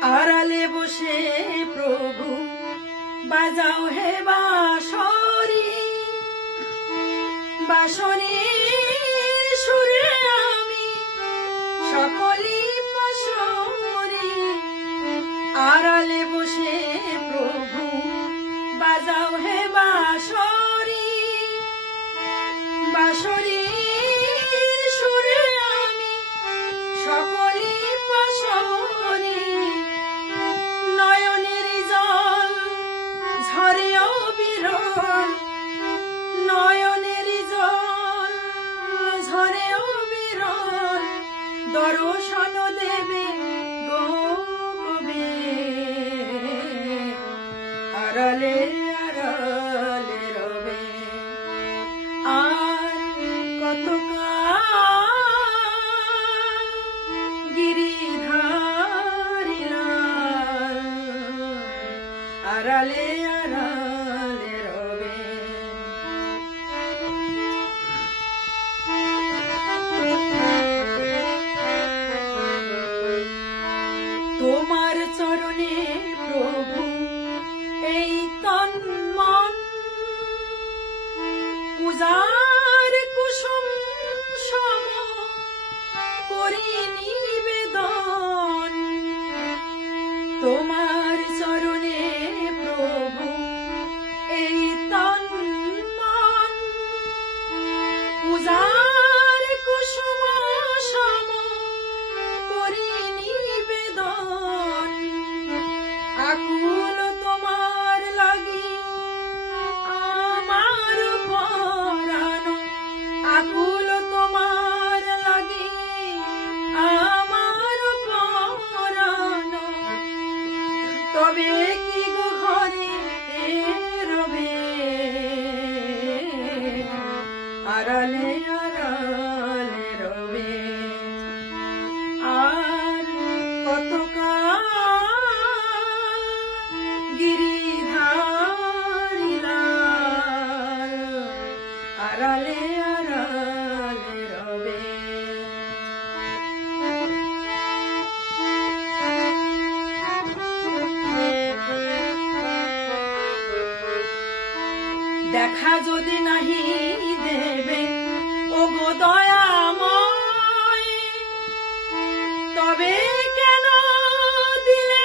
আড়ালে বসে প্রভু বাজাও হে বাঁশরি, বাঁশরির সুরে আমি সকলি পাশরি। আড়ালে বসে প্রভু বাজাও হে বাঁশরি, বাঁশরির সুরে আমি সকলি পাশরি। নয়নের জল ঝরে অবিরল, নয়নের জল ঝরে অবিরল, দর্শন দেবে গো কবে। আড়ালে আড়ালে রবে আর কতকাল গিরিধারী লাল। আড়ালে আড়ালে রবে। তোমার চরণে প্রভু এই তন মন, পূজার কুসুম সম করি নিবেদন। তোমার চরণে প্রভু এই তন মন, পূজার কুসুম সম করি নিবেদন। আকুল তোমার লাগি আমার পরাণ, আকুল তোমার লাগি আমার পরাণ। তবে কি গো ঘরে রবে, আড়ালে আড়ালে রবে আর কতকাল গিরিধারী লাল। আড়ালে আড়ালে রবে। দেখা যদি নাহি দেবে ও গো দয়াময়, তবে কেন দিলে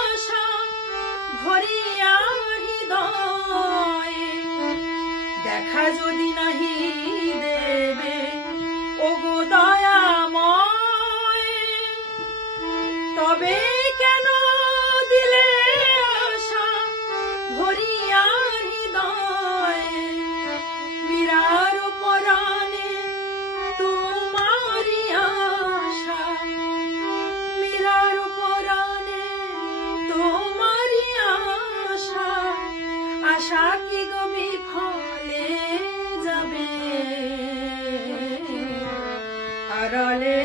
আশা ভরিয়া হৃদয়ে। দেখা যদি নাহি দেবে ও গো দয়াময়, তবে কেন দিলে আশা ভরিয়া হৃদয়ে। মীরার পরাণে তোমারি আশা, মীরার পরাণে তোমারি আশা। আশা কি গো বিফলে যাবে, আড়ালে